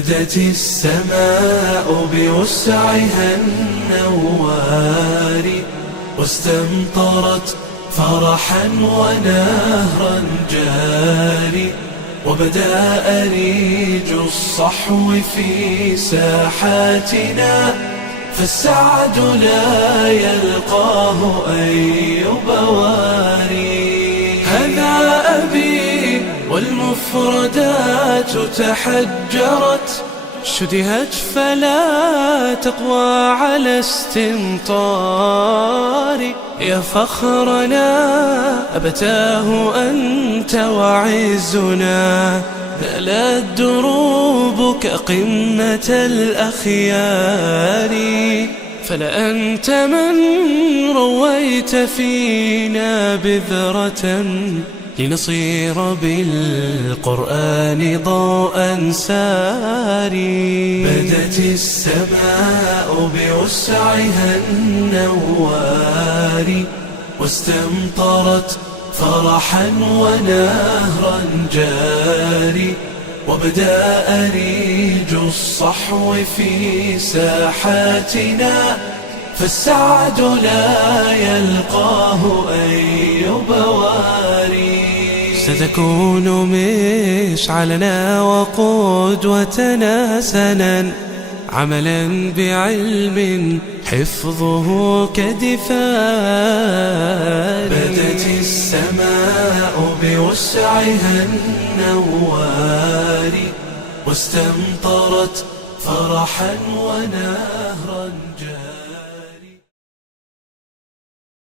بدت السماء بوسعها النوار واستمطرت فرحا ونهرا جاري، وبدا أريج الصحو في ساحاتنا، فالسعد لا يلقاه أي بواري. هذا أبي والمفردات تحجرت، شدهت فلا تقوى على استمطار. يا فخرنا أبتاه أنت وعزنا، نالت دروبك قمة الأخيار. فلأنت من رويت فينا بذرة، لنصير بالقرآن ضوءا ساري. بدت السماء بوسعها النوار واستمطرت فرحا ونهرا جاري، وبدا أريج الصحو في ساحاتنا، فالسعد لا يلقاه أي بواري. ستكون مشعلنا وقدوتنا سنا، عملا بعلم حفظه كدفار. بدت السماء بوسعها النوار واستمطرت فرحا ونهرا جاري.